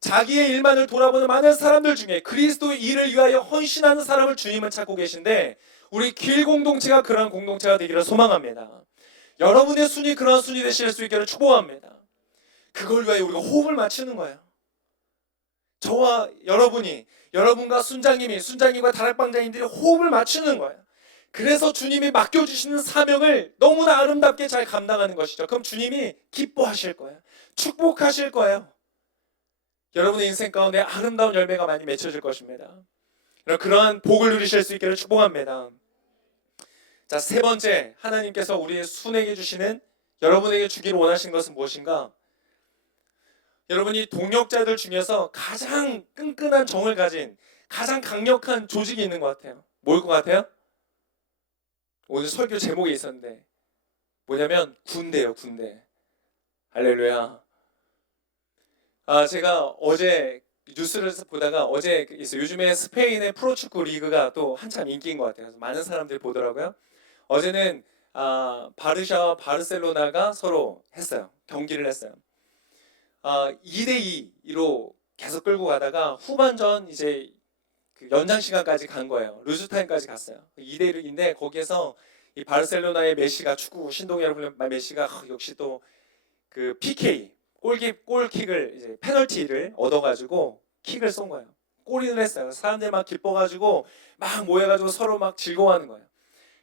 자기의 일만을 돌아보는 많은 사람들 중에 그리스도의 일을 위하여 헌신하는 사람을 주님은 찾고 계신데 우리 길 공동체가 그러한 공동체가 되기를 소망합니다. 여러분의 순위 그러한 순위 되실 수 있기를 축복합니다. 그걸 위하여 우리가 호흡을 맞추는 거예요. 저와 여러분이, 여러분과 순장님과 다락방장님들이 호흡을 맞추는 거예요. 그래서 주님이 맡겨주시는 사명을 너무나 아름답게 잘 감당하는 것이죠. 그럼 주님이 기뻐하실 거예요. 축복하실 거예요. 여러분의 인생 가운데 아름다운 열매가 많이 맺혀질 것입니다. 그러한 복을 누리실 수 있기를 축복합니다. 자, 세 번째, 하나님께서 우리의 순에게 주시는, 여러분에게 주기를 원하시는 것은 무엇인가? 여러분이 동역자들 중에서 가장 끈끈한 정을 가진 가장 강력한 조직이 있는 것 같아요. 뭘 것 같아요? 오늘 설교 제목에 있었는데 뭐냐면 군대예요. 군대. 할렐루야. 제가 어제 뉴스를 보다가 어제 있어요. 요즘에 스페인의 프로축구 리그가 또 한참 인기인 것 같아요. 그래서 많은 사람들이 보더라고요. 어제는 바르샤와 바르셀로나가 서로 했어요. 경기를 했어요. 2대2로 계속 끌고 가다가 후반전 이제 그 연장 시간까지 간 거예요. 루즈 타임까지 갔어요. 2대1인데 거기에서 이 바르셀로나의 메시가, 축구 신동이라고 불리는 메시가 역시 또 그 PK 골킥을 이제 페널티를 얻어가지고 킥을 쏜 거예요. 골인을 했어요. 사람들 막 기뻐가지고 막 모여가지고 서로 막 즐거워하는 거예요.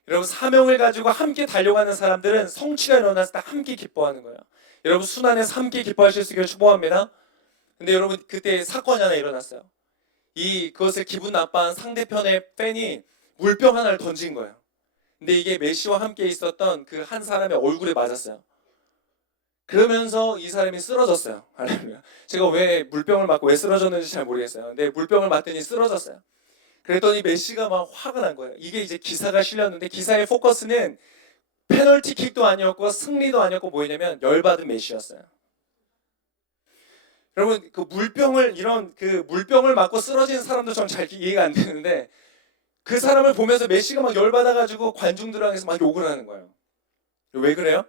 여러분, 사명을 가지고 함께 달려가는 사람들은 성취가 일어났을 때 함께 기뻐하는 거예요. 여러분, 순환에서 함께 기뻐하실 수 있기를 축복합니다. 근데 여러분, 그때 사건이 하나 일어났어요. 그것을 기분 나빠한 상대편의 팬이 물병 하나를 던진 거예요. 근데 이게 메시와 함께 있었던 그 한 사람의 얼굴에 맞았어요. 그러면서 이 사람이 쓰러졌어요. 할렐루야. 제가 왜 물병을 맞고 왜 쓰러졌는지 잘 모르겠어요. 근데 물병을 맞더니 쓰러졌어요. 그랬더니 메시가 막 화가 난 거예요. 이게 이제 기사가 실렸는데 기사의 포커스는 페널티킥도 아니었고 승리도 아니었고 뭐였냐면 열받은 메시였어요. 여러분, 그 물병을 맞고 쓰러진 사람도 전 잘 이해가 안 되는데 그 사람을 보면서 메시가 막 열받아가지고 관중들 향해서 막 욕을 하는 거예요. 왜 그래요?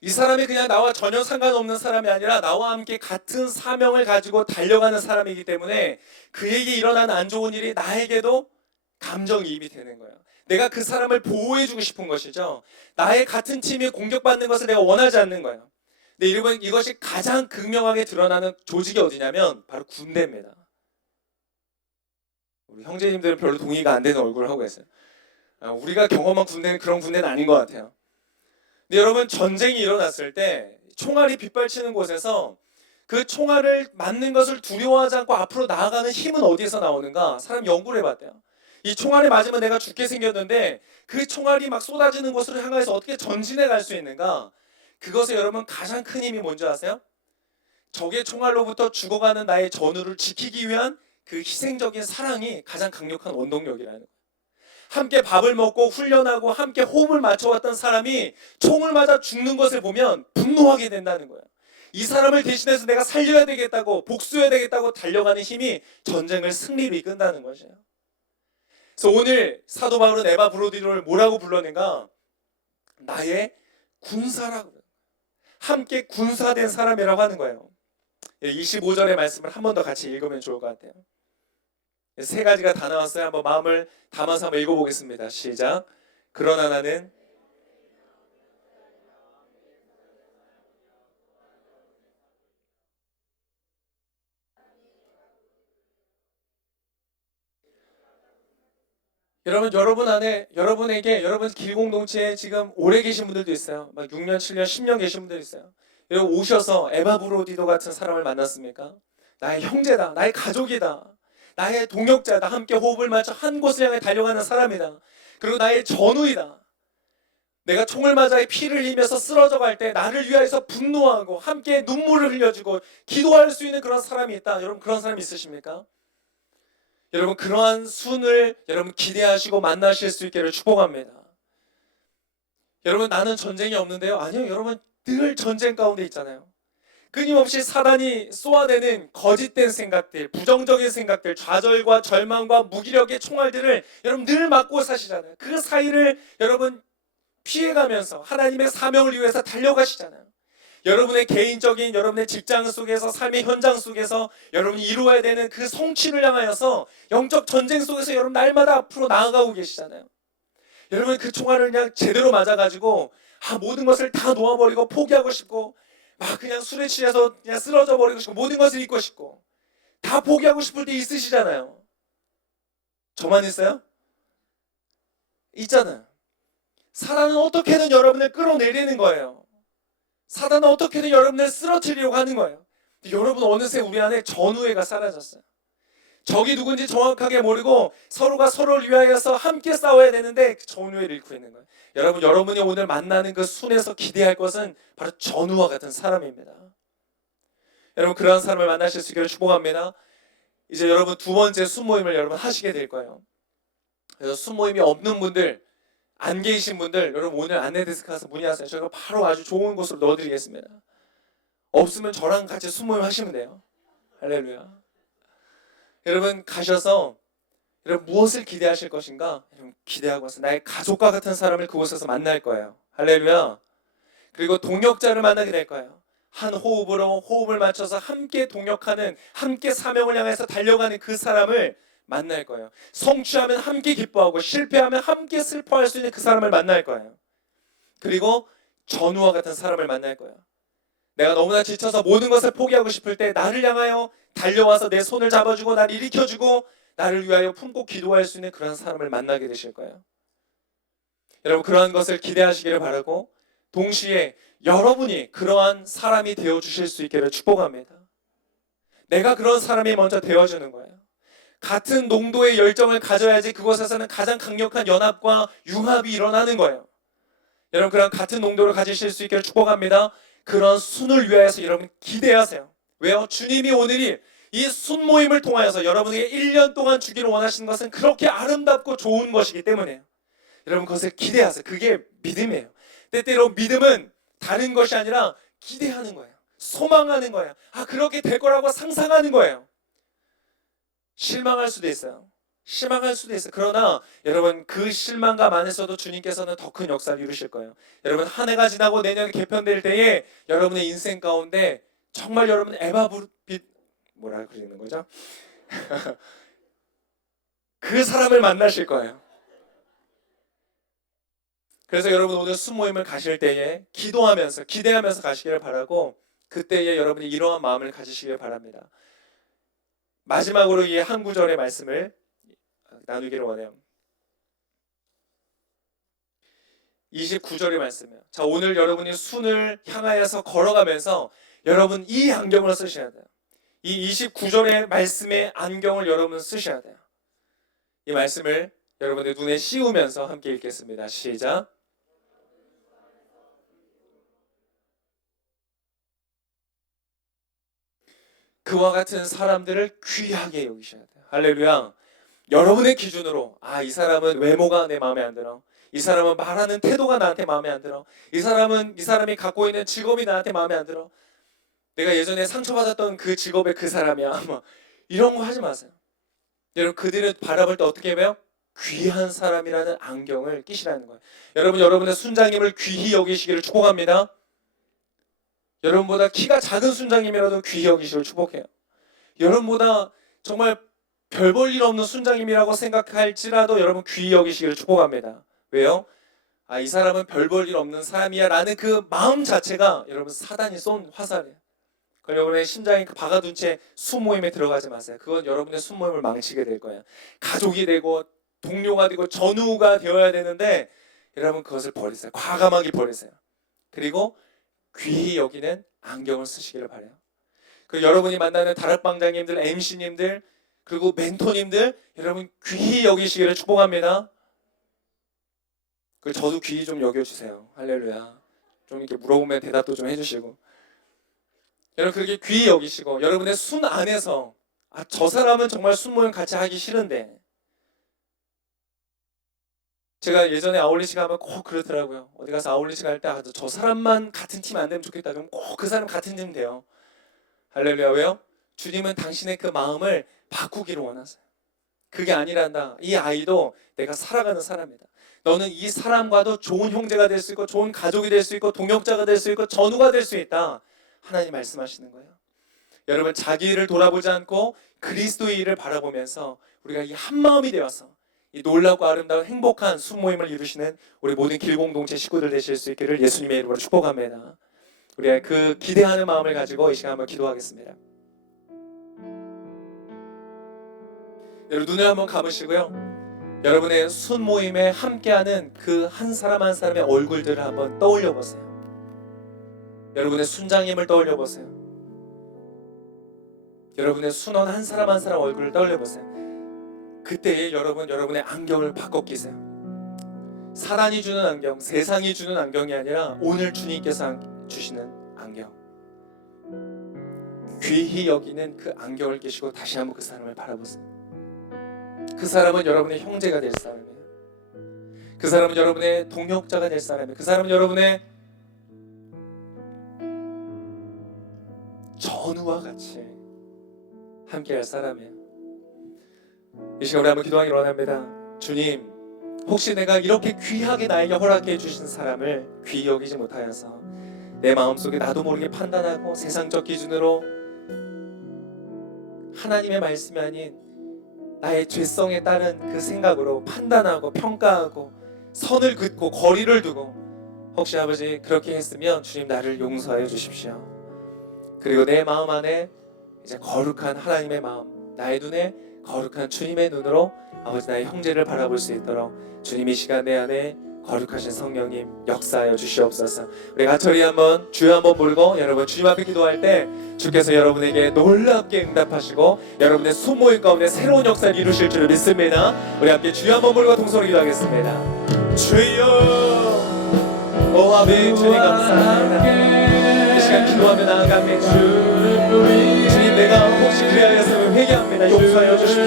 이 사람이 그냥 나와 전혀 상관없는 사람이 아니라 나와 함께 같은 사명을 가지고 달려가는 사람이기 때문에 그에게 일어난 안 좋은 일이 나에게도 감정이입이 되는 거예요. 내가 그 사람을 보호해주고 싶은 것이죠. 나의 같은 팀이 공격받는 것을 내가 원하지 않는 거예요. 근데 여러분, 이것이 가장 극명하게 드러나는 조직이 어디냐면 바로 군대입니다. 우리 형제님들은 별로 동의가 안 되는 얼굴을 하고 있어요. 우리가 경험한 군대는 그런 군대는 아닌 것 같아요. 근데 여러분, 전쟁이 일어났을 때 총알이 빗발치는 곳에서 그 총알을 맞는 것을 두려워하지 않고 앞으로 나아가는 힘은 어디에서 나오는가? 사람 연구를 해봤대요. 이 총알에 맞으면 내가 죽게 생겼는데 그 총알이 막 쏟아지는 곳으로 향해서 어떻게 전진해 갈 수 있는가? 그것에 여러분 가장 큰 힘이 뭔지 아세요? 적의 총알로부터 죽어가는 나의 전우를 지키기 위한 그 희생적인 사랑이 가장 강력한 원동력이라는 거예요. 함께 밥을 먹고 훈련하고 함께 호흡을 맞춰왔던 사람이 총을 맞아 죽는 것을 보면 분노하게 된다는 거예요. 이 사람을 대신해서 내가 살려야 되겠다고, 복수해야 되겠다고 달려가는 힘이 전쟁을 승리로 이끈다는 것이에요. 그래서 오늘 사도 바울은 에바 브로디로를 뭐라고 불렀는가? 나의 군사라고, 함께 군사된 사람이라고 하는 거예요. 25절의 말씀을 한 번 더 같이 읽으면 좋을 것 같아요. 세 가지가 다 나왔어요. 한번 마음을 담아서 한번 읽어보겠습니다. 시작. 그러나 나는 여러분 안에, 여러분 길공동체에 지금 오래 계신 분들도 있어요. 막 6년, 7년, 10년 계신 분들도 있어요. 여러분 오셔서 에바 브로디도 같은 사람을 만났습니까? 나의 형제다, 나의 가족이다, 나의 동역자다, 함께 호흡을 맞춰 한 곳을 향해 달려가는 사람이다, 그리고 나의 전우이다. 내가 총을 맞아 피를 흘리면서 쓰러져 갈 때 나를 위하여서 분노하고 함께 눈물을 흘려주고 기도할 수 있는 그런 사람이 있다. 여러분, 그런 사람 있으십니까? 여러분, 그러한 순을 여러분 기대하시고 만나실 수 있기를 축복합니다. 여러분, 나는 전쟁이 없는데요? 아니요, 여러분 늘 전쟁 가운데 있잖아요. 끊임없이 사단이 쏘아대는 거짓된 생각들, 부정적인 생각들, 좌절과 절망과 무기력의 총알들을 여러분 늘 맞고 사시잖아요. 그 사이를 여러분 피해가면서 하나님의 사명을 위해서 달려가시잖아요. 여러분의 개인적인, 여러분의 직장 속에서, 삶의 현장 속에서 여러분이 이루어야 되는 그 성취를 향하여서 영적 전쟁 속에서 여러분 날마다 앞으로 나아가고 계시잖아요. 여러분, 그 총알을 그냥 제대로 맞아가지고 모든 것을 다 놓아버리고 포기하고 싶고 막 그냥 술에 취해서 그냥 쓰러져 버리고 싶고 모든 것을 잊고 싶고 다 포기하고 싶을 때 있으시잖아요. 저만 있어요? 있잖아요. 사단은 어떻게든 여러분을 끌어내리는 거예요. 사단은 어떻게든 여러분을 쓰러뜨리려고 하는 거예요. 여러분, 어느새 우리 안에 전우애가 사라졌어요. 적이 누군지 정확하게 모르고 서로가 서로를 위하여서 함께 싸워야 되는데 그 전우애를 잃고 있는 거예요. 여러분, 여러분이 오늘 만나는 그 순에서 기대할 것은 바로 전우와 같은 사람입니다. 여러분, 그러한 사람을 만나실 수 있기를 축복합니다. 이제 여러분 두 번째 순모임을 여러분 하시게 될 거예요. 그래서 순모임이 없는 분들, 안 계신 분들, 여러분 오늘 안내데스크 가서 문의하세요. 저희가 바로 아주 좋은 곳으로 넣어드리겠습니다. 없으면 저랑 같이 순모임 하시면 돼요. 할렐루야. 여러분 가셔서 여러분 무엇을 기대하실 것인가? 여러분 기대하고 와서 나의 가족과 같은 사람을 그곳에서 만날 거예요. 할렐루야. 그리고 동역자를 만나게 될 거예요. 한 호흡으로 호흡을 맞춰서 함께 동역하는, 함께 사명을 향해서 달려가는 그 사람을 만날 거예요. 성취하면 함께 기뻐하고 실패하면 함께 슬퍼할 수 있는 그 사람을 만날 거예요. 그리고 전우와 같은 사람을 만날 거예요. 내가 너무나 지쳐서 모든 것을 포기하고 싶을 때 나를 향하여 달려와서 내 손을 잡아주고 나를 일으켜주고 나를 위하여 품고 기도할 수 있는 그런 사람을 만나게 되실 거예요. 여러분, 그러한 것을 기대하시기를 바라고, 동시에 여러분이 그러한 사람이 되어주실 수 있기를 축복합니다. 내가 그런 사람이 먼저 되어주는 거예요. 같은 농도의 열정을 가져야지 그곳에서는 가장 강력한 연합과 융합이 일어나는 거예요. 여러분, 그런 같은 농도를 가지실 수 있기를 축복합니다. 그런 순을 위하여서 여러분 기대하세요. 왜요? 주님이 오늘이 이 순 모임을 통하여서 여러분에게 1년 동안 주기를 원하시는 것은 그렇게 아름답고 좋은 것이기 때문에요. 여러분 그것을 기대하세요. 그게 믿음이에요. 때때로 믿음은 다른 것이 아니라 기대하는 거예요. 소망하는 거예요. 그렇게 될 거라고 상상하는 거예요. 실망할 수도 있어요. 실망할 수도 있어요. 그러나 여러분 그 실망감 안에서도 주님께서는 더 큰 역사를 이루실 거예요. 여러분 한 해가 지나고 내년에 개편될 때에 여러분의 인생 가운데 정말 여러분 에바브빛 뭐라 그러는 거죠? 그 사람을 만나실 거예요. 그래서 여러분 오늘 순모임을 가실 때에 기도하면서 기대하면서 가시기를 바라고, 그때에 여러분이 이러한 마음을 가지시길 바랍니다. 마지막으로 이 한 구절의 말씀을 나누기를 원해요. 29절의 말씀이에요. 자, 오늘 여러분이 순을 향하여서 걸어가면서 여러분 이 안경을 쓰셔야 돼요. 이 29절의 말씀의 안경을 여러분 쓰셔야 돼요. 이 말씀을 여러분의 눈에 씌우면서 함께 읽겠습니다. 시작. 그와 같은 사람들을 귀하게 여기셔야 돼요. 할렐루야. 여러분의 기준으로 이 사람은 외모가 내 마음에 안 들어, 이 사람은 말하는 태도가 나한테 마음에 안 들어, 이 사람이 갖고 있는 직업이 나한테 마음에 안 들어, 내가 예전에 상처받았던 그 직업의 그 사람이야, 이런 거 하지 마세요. 여러분 그들을 바라볼 때 어떻게 해요? 귀한 사람이라는 안경을 끼시라는 거예요. 여러분 여러분의 순장님을 귀히 여기시기를 축복합니다. 여러분보다 키가 작은 순장님이라도 귀히 여기시기를 축복해요. 여러분보다 정말 별 볼 일 없는 순장님이라고 생각할지라도 여러분 귀히 여기시기를 축복합니다. 왜요? 이 사람은 별 볼 일 없는 사람이야 라는 그 마음 자체가 여러분 사단이 쏜 화살이에요. 그럼 여러분의 심장이 박아둔 채 순모임에 들어가지 마세요. 그건 여러분의 순모임을 망치게 될 거예요. 가족이 되고 동료가 되고 전우가 되어야 되는데 여러분 그것을 버리세요. 과감하게 버리세요. 그리고 귀히 여기는 안경을 쓰시기를 바라요. 그리고 여러분이 만나는 다락방장님들, MC님들, 그리고 멘토님들 여러분 귀히 여기시기를 축복합니다. 저도 귀히 좀 여겨주세요. 할렐루야. 좀 이렇게 물어보면 대답도 좀 해주시고, 여러분 그렇게 귀히 여기시고, 여러분의 순 안에서 저 사람은 정말 순모임 같이 하기 싫은데, 제가 예전에 아울리시 가면 꼭 그러더라고요. 어디 가서 아울리시 갈 때 저 사람만 같은 팀 안 되면 좋겠다. 그럼 꼭 그 사람 같은 팀 돼요. 할렐루야. 왜요? 주님은 당신의 그 마음을 바꾸기를 원하세요. 그게 아니란다. 이 아이도 내가 살아가는 사람이다. 너는 이 사람과도 좋은 형제가 될 수 있고, 좋은 가족이 될 수 있고, 동역자가 될 수 있고, 전우가 될 수 있다. 하나님 말씀하시는 거예요. 여러분 자기 일을 돌아보지 않고 그리스도의 일을 바라보면서 우리가 이 한마음이 되어서 이 놀랍고 아름다운 행복한 순모임을 이루시는 우리 모든 길공동체 식구들 되실 수 있기를 예수님의 이름으로 축복합니다. 우리가 그 기대하는 마음을 가지고 이 시간 한번 기도하겠습니다. 여러분 눈을 한번 감으시고요. 여러분의 순 모임에 함께하는 그 한 사람 한 사람의 얼굴들을 한번 떠올려 보세요. 여러분의 순장님을 떠올려 보세요. 여러분의 순원 한 사람 한 사람 얼굴을 떠올려 보세요. 그때에 여러분의 안경을 바꿔 끼세요. 사단이 주는 안경, 세상이 주는 안경이 아니라 오늘 주님께서 주시는 안경, 귀히 여기는 그 안경을 끼시고 다시 한번 그 사람을 바라보세요. 그 사람은 여러분의 형제가 될 사람이에요. 그 사람은 여러분의 동역자가 될 사람이에요. 그 사람은 여러분의 전우와 같이 함께할 사람이에요. 이 시간 우리 한번 기도하기를 원합니다. 주님, 혹시 내가 이렇게 귀하게 나에게 허락해 주신 사람을 귀히 여기지 못하여서 내 마음속에 나도 모르게 판단하고 세상적 기준으로 하나님의 말씀이 아닌 나의 죄성에 따른 그 생각으로 판단하고 평가하고 선을 긋고 거리를 두고 혹시 아버지 그렇게 했으면 주님 나를 용서하여 주십시오. 그리고 내 마음 안에 이제 거룩한 하나님의 마음, 나의 눈에 거룩한 주님의 눈으로 아버지 나의 형제를 바라볼 수 있도록 주님 이 시간 내 안에 거룩하신 성령님 역사하여 주시옵소서. 우리 가처리 한번 주여 한번 부르고 여러분 주님 앞에 기도할 때 주께서 여러분에게 놀랍게 응답하시고 여러분의 순모임 가운데 새로운 역사를 이루실 줄 믿습니다. 우리 함께 주여 한번 부르고 동서로 기도하겠습니다. 주여 오 아멘. 주님 감사합니다. 이 시간 기도하며 나아갑니다. 주님 내가 혹시 그리하였으면 회개합니다. 용서하여 주십시오.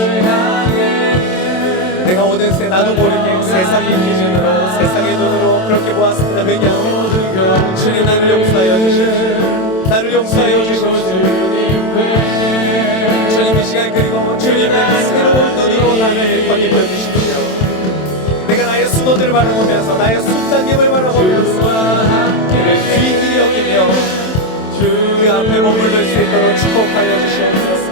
내가 오늘새 나도 모르게 세상의 기준으로 세상의 눈으로 그렇게 보았습니다. 회개합니다. 주님 나를 용서하여 주십시오. 나를 용서하여 주십시오. 주님 이 시간 그리고 주님의 새로운 눈으로 나를 바뀌어 주십시오. 내가 나의 순원을 바라보면서 나의 순장님을 바라보면서 그를 귀히 여기며 그 앞에 머물러 수 있도록 축복하여 주시옵소서.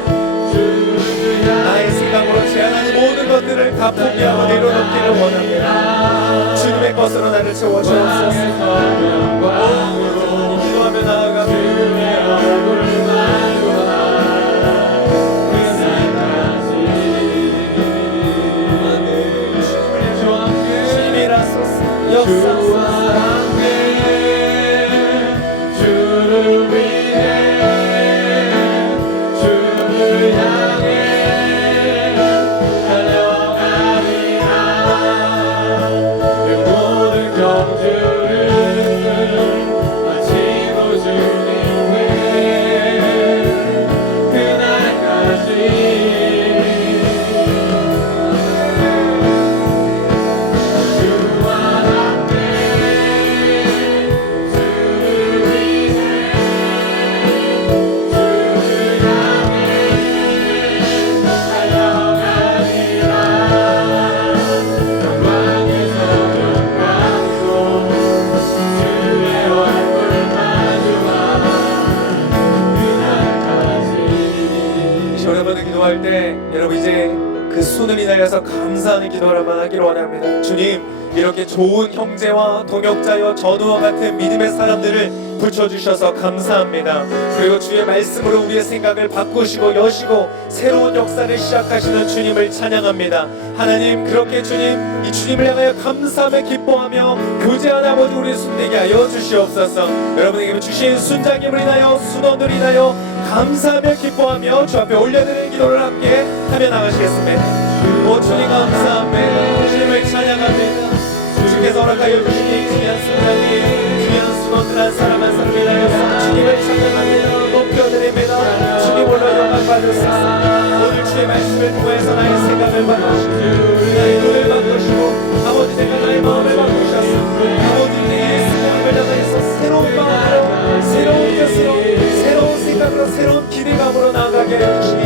나의 생각으로 제안하는 모든 것들을 다 포기하고 내려놓기를 원합니다. 주님의 것으로 나를 채워주옵소서. 기도하며 나아갑니다. 주님이라소서 역사소서. 기도할 때 여러분 이제 그 순을 인하여서 감사하는 기도를 한번 하기를 원합니다. 주님 이렇게 좋은 형제와 동역자여 전우와 같은 믿음의 사람들을 붙여주셔서 감사합니다. 그리고 주의 말씀으로 우리의 생각을 바꾸시고 여시고 새로운 역사를 시작하시는 주님을 찬양합니다. 하나님 그렇게 주님 이 주님을 향하여 감사하며 기뻐하며 교제하는 아버지 우리 순되게 하여 주시옵소서. 여러분에게 주신 순장님을 인하여 순원을 인하여 감사하며 기뻐하며 주 앞에 올려드리는 기도를 함께 하며 나가시겠습니다. 오 주님 감사합니다. 주님을 찬양합니다. 주께서 허락하여 주신 이 귀한 순장님 귀한 순원들 한 사람 한 사람을 인하여서 주님을 찬양합니다. 높여드립니다. 주님 홀로 영광 받으소서. 오늘 주의 말씀을 통해서 나의 생각을 바꾸시고 나의 눈을 바꾸시고 아버지 내가 나의 마음을 바꾸셔서 아버지 내의 생각을 향해서 새로운 마음으로 새로운 뜻으로 새로운 생각으로 새로운 기대감으로 나아가게 해주시고